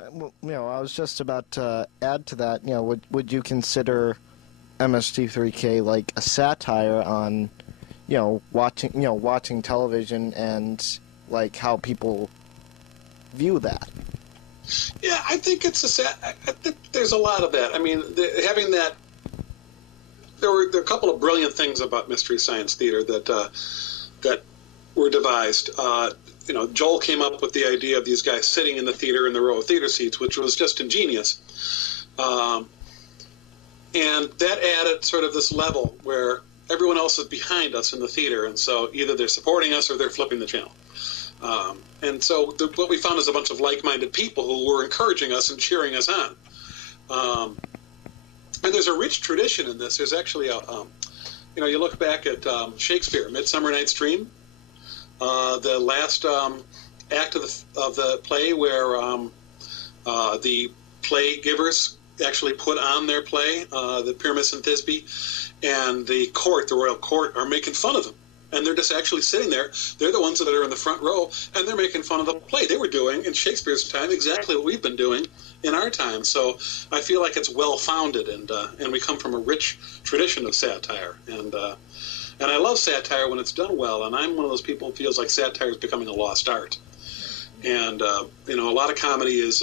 I was just about to add to that. Would you consider MST3K like a satire on, watching television and like how people view that? Yeah, I think it's I think there's a lot of that. I mean, having that. There were a couple of brilliant things about Mystery Science Theater that were devised. Joel came up with the idea of these guys sitting in the theater in the row of theater seats, which was just ingenious. And that added sort of this level where everyone else is behind us in the theater, and so either they're supporting us or they're flipping the channel. And so what we found is a bunch of like-minded people who were encouraging us and cheering us on. And there's a rich tradition in this. There's actually you look back at Shakespeare, Midsummer Night's Dream, the last act of the play where the play givers actually put on their play, the Pyramus and Thisbe, and the royal court, are making fun of them. And they're just actually sitting there. They're the ones that are in the front row, and they're making fun of the play. They were doing, in Shakespeare's time, exactly what we've been doing in our time. So I feel like it's well-founded, and we come from a rich tradition of satire. And I love satire when it's done well, and I'm one of those people who feels like satire is becoming a lost art. And, a lot of comedy has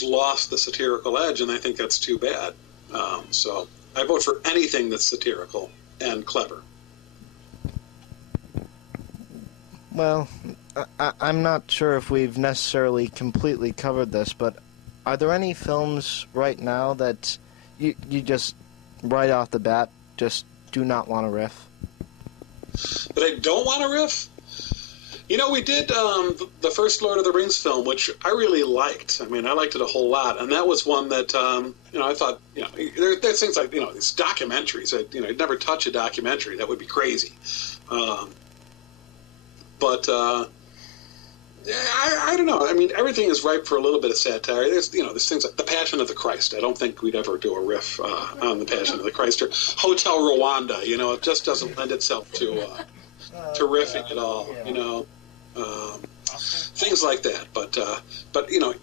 lost the satirical edge, and I think that's too bad. So I vote for anything that's satirical and clever. Well, I'm not sure if we've necessarily completely covered this, but are there any films right now that you just, right off the bat, just do not want to riff? But I don't want to riff? We did the first Lord of the Rings film, which I really liked. I mean, I liked it a whole lot, and that was one that, I thought, there's things like, these documentaries. You'd never touch a documentary. That would be crazy. But I don't know. I mean, everything is ripe for a little bit of satire. There's things like The Passion of the Christ. I don't think we'd ever do a riff on The Passion of the Christ, or Hotel Rwanda. It just doesn't lend itself to riffing at all. Things like that. But you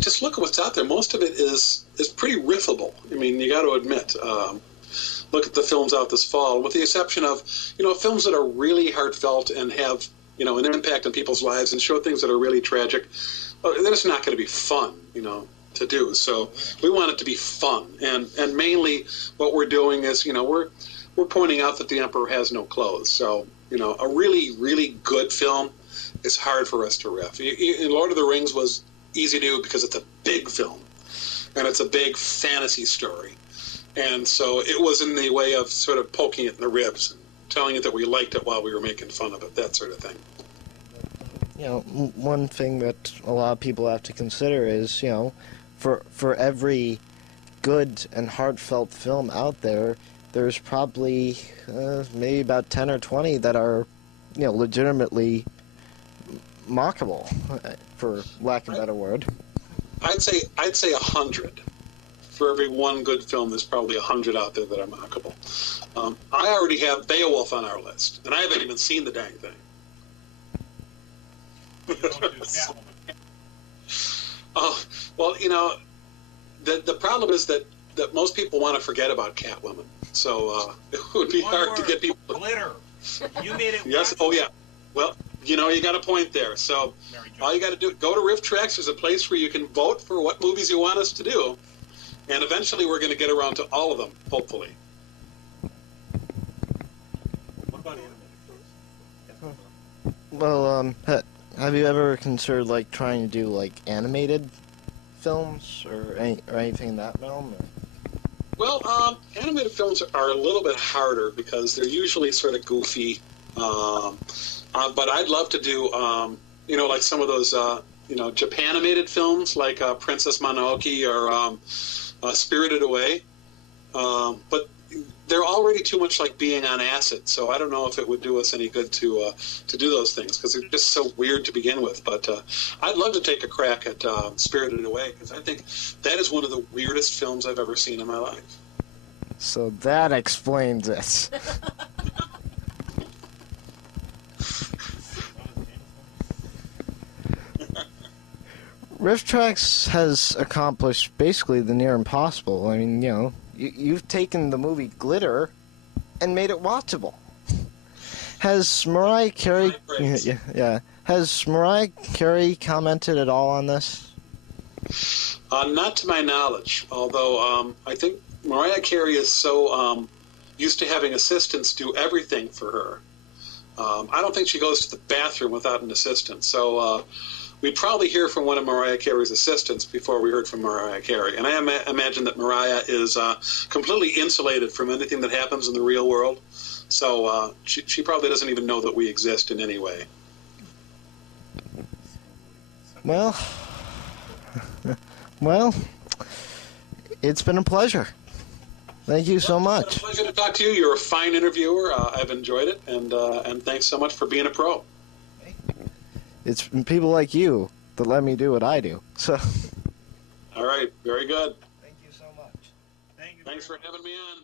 just look at what's out there. Most of it is pretty riffable. I mean, you got to admit. Look at the films out this fall, with the exception of, films that are really heartfelt and have, an impact on people's lives and show things that are really tragic. Then it's not going to be fun, to do. So we want it to be fun. And mainly what we're doing is, we're pointing out that the Emperor has no clothes. So, a really, really good film is hard for us to riff. Lord of the Rings was easy to do because it's a big film and it's a big fantasy story. And so it was in the way of sort of poking it in the ribs and telling it that we liked it while we were making fun of it, that sort of thing. One thing that a lot of people have to consider is, for every good and heartfelt film out there, there's probably maybe about 10 or 20 that are, legitimately mockable, for lack of a better word. I'd say 100. For every one good film, there's probably 100 out there that are mockable. I already have Beowulf on our list, and I haven't even seen the dang thing. Oh, well, the problem is that most people want to forget about Catwoman, so it would be hard to get people. Glitter. You made it. Yes. Oh, yeah. Well, you got a point there. So all you got to do, go to Riff Tracks. There's a place where you can vote for what movies you want us to do. And eventually we're going to get around to all of them, hopefully. What about animated? Well, have you ever considered, trying to do, animated films or anything in that realm? Or? Well, animated films are a little bit harder because they're usually sort of goofy. But I'd love to do, like some of those, Japan-animated films like Princess Mononoke or Spirited Away. But they're already too much like being on acid, so I don't know if it would do us any good to do those things because they're just so weird to begin with. But I'd love to take a crack at Spirited Away because I think that is one of the weirdest films I've ever seen in my life. So that explains it. Riff Tracks has accomplished basically the near impossible. I mean, you've taken the movie Glitter and made it watchable. Has Mariah Carey... Yeah. Has Mariah Carey commented at all on this? Not to my knowledge, although I think Mariah Carey is so used to having assistants do everything for her. I don't think she goes to the bathroom without an assistant. So we'd probably hear from one of Mariah Carey's assistants before we heard from Mariah Carey. And I imagine that Mariah is completely insulated from anything that happens in the real world. So she probably doesn't even know that we exist in any way. Well, it's been a pleasure. Thank you so much. It's been a pleasure to talk to you. You're a fine interviewer. I've enjoyed it, and thanks so much for being a pro. It's people like you that let me do what I do. So. All right, very good. Thank you so much. Thank you. Thanks for having me on.